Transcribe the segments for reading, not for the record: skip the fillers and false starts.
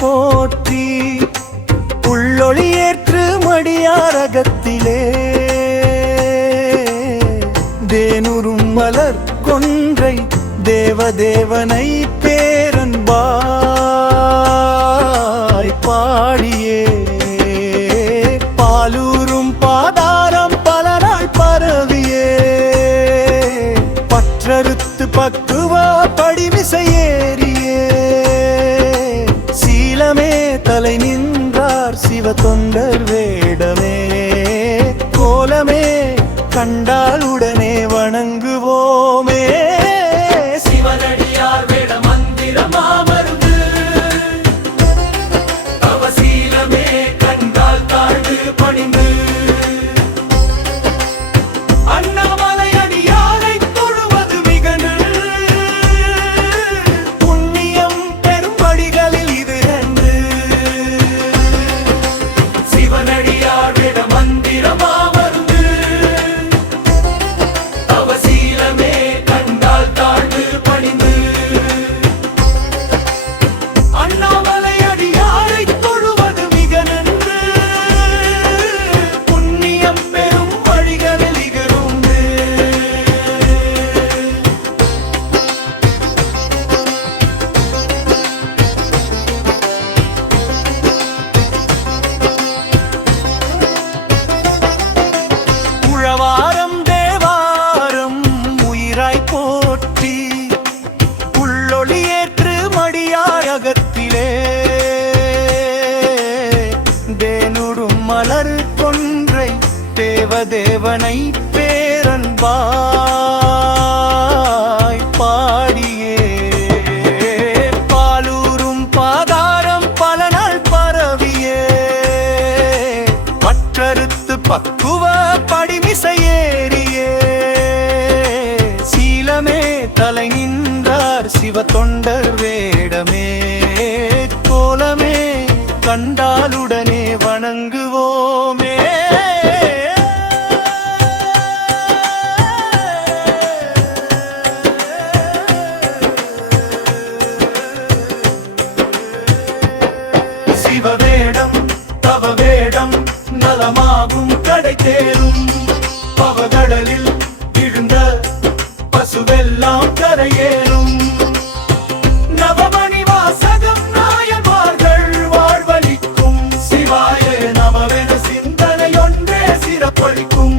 போற்றி உள்ளொளி ஏற்று மடியாரகத்திலே தேனுறும் மலர் கொன்றை தேவதேவனை பேரன்பாய் பாடியே பாலூரும் பாதாரம் பல நாள் பரவியே பற்றறுத்து பக்குவ படிமிசையேறியே சீலமே தலை நின்றார் சிவ தொண்டர் வேடமே கோலமே கண்டால் உடனே வணங்குவோமே சிவனடியார் வேட மந்திரமா மருந்து அவசீலமே கண்டால் தாழ்ந்து பணிந்து அண்ணாமலை அடியாரை தொழுவது மிக புண்ணியம் பெரும்படிகளில் இது என்று சிவனடியார் வேட மந்திரமா மருந்து அவசீலமே கண்டால் தாழ்ந்து பணிந்து அண்ணாமலை அடியாரை தொழுவது மிக நன்று புண்ணியம் பெரும் வழிகளில் இகருண்டு உழவாரம் தேவாரம் உயிராய் போற்றி உள்ளொளி ஏற்று மடியாரகத்திலே தேனுறும் மலர் கொன்றை தேவதேவனை பேரன்பாய் பாடியே பாலூரும் பாதாரம் பல நாள் பரவியே பற்றறுத்து பக்குவ படிமிசையேறியே சீலமே தலை நின்றார் சிவ தொண்டர் வேடமே கோலமே கண்டாலுடனே வணங்குவோமே சிவவேடம் தவ வேடம் நலமாகும் கடை தேரும் பவகடலில் விழுந்த பசுவெல்லாம் கரையேறும் நவமணி வாசகம் நாயன்மார்கள் வாழ்வளிக்கும் சிவாய நமவென சிந்தனை ஒன்றே சிறப்பளிக்கும்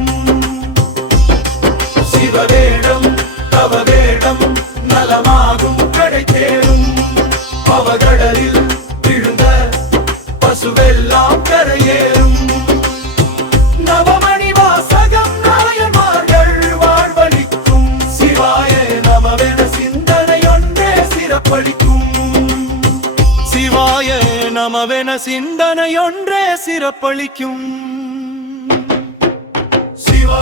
சிவவேடம் தவ வேடம் நலமாகும் கடை தேரும் பவகடலில் விழுந்த பசுவெல்லாம் கரையேறும் நவமணி வாசகம் நாயன்மார்கள் வாழ்வளிக்கும் சிவாய நமவென சிந்தனை ஒன்றே சிறப்பளிக்கும் சிவாய நமவென சிந்தனை ஒன்றே சிறப்பளிக்கும் சிவா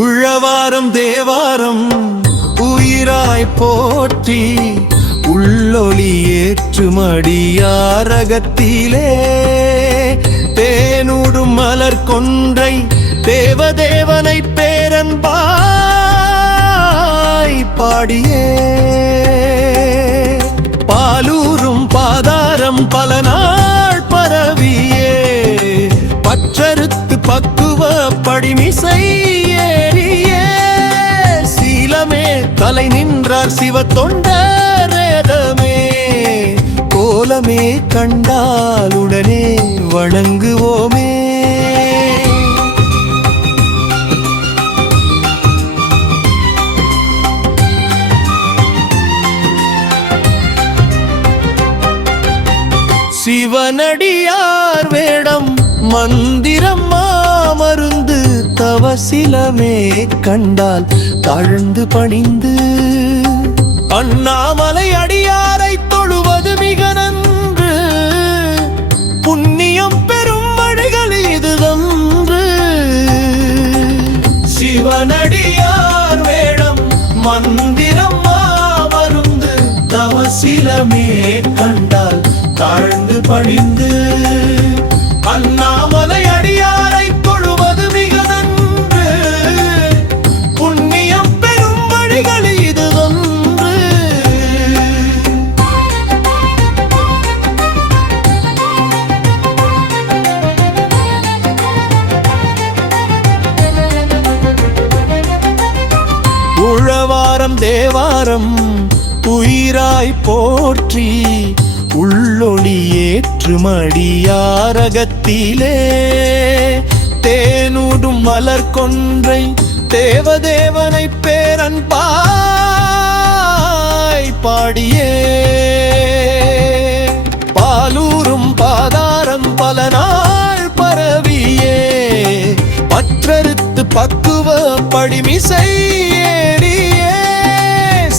உழவாரம் தேவாரம் உயிராய் போற்றி உள்ளொளி ஏற்று மடியாரகத்திலே தேனுடும் மலர் கொன்றை தேவதேவனை பேரன்பாய் பாடியே பாலூரும் பாதாரம் பல நாள் பரவியே பற்றறுத்து பக்குவ படிமிசையேறியே சீலமே தலை நின்றார் சிவ தொண்டரேதமே கோலமே கண்டாலுடனே வணங்குவோமே சிவனடி சிவனடியார் வேடம் மந்திரம் மாமருந்து தவசிலமே கண்டால் தாழ்ந்து பணிந்து அண்ணாமலை அடியாரை தொழுவது மிக நன்று. புண்ணியம் பெறும் வழிகள் இதுதன்று. சிவனடியார் வேடம் மந்திரம் மாமருந்து தவசிலமே கண்டால் தாழ்ந்து பணிந்து அண்ணாமலை அடியாரை தொழுவது மிக நன்று. புண்ணியம் பெறும் வழிகள் இதுதன்று. உழவாரம் தேவாரம் உயிராய் போற்றி உள்ளொளி ஏற்றுமடியாரகத்திலே தேனூடும் மலர் கொன்றை தேவதேவனை பேரன்பாய் பாடியே பாலூரும் பாதாரம் பல நாள் பரவியே பற்றறுத்து பக்குவ படிமிசை ஏறியே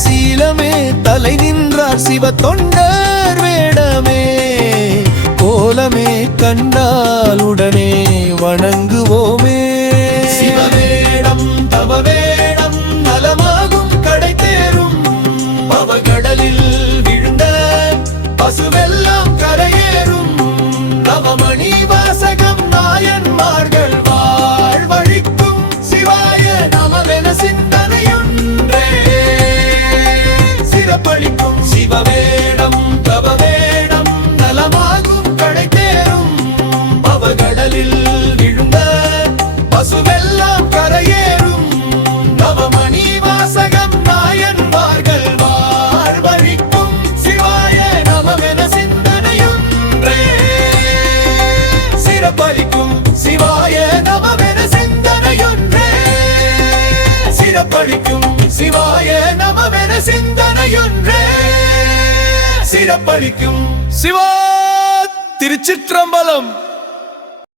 சீலமே தலை நின்றார் சிவ தொண்டர் வேடமே கோலமே கண்டால் உடனே வணங்குவோமே. சிவவேடம் தவவேடம் நலமாகும் கடை தேரும் பவகடலில் விழுந்த பசுவெல்லாம் கரையேறும் நவமணி வாசகம் நாயன்மார்கள் வாழ்வழிக்கும் சிவாய நமவென சிந்தனையொன்றே சிறப்பளிக்கும். சிவவேடம் தவவேடம் நலமாகும் கடை தேரும் பவகடலில் விழுந்த பசுவெல்லாம் கரையேறும் நவமணி வாசகம் நாயன்மார்கள் வாழ்வழிக்கும் சிவாய நமவென சிந்தனையொன்றே சிறப்பளிக்கும். சிவாய நமவென சிந்தனையொன்றே சிறப்பளிக்கும். சிவாய நமவென சிந்தனையொன்றே சிறப்பளிக்கும். சிவா திருச்சிற்றம்பலம்.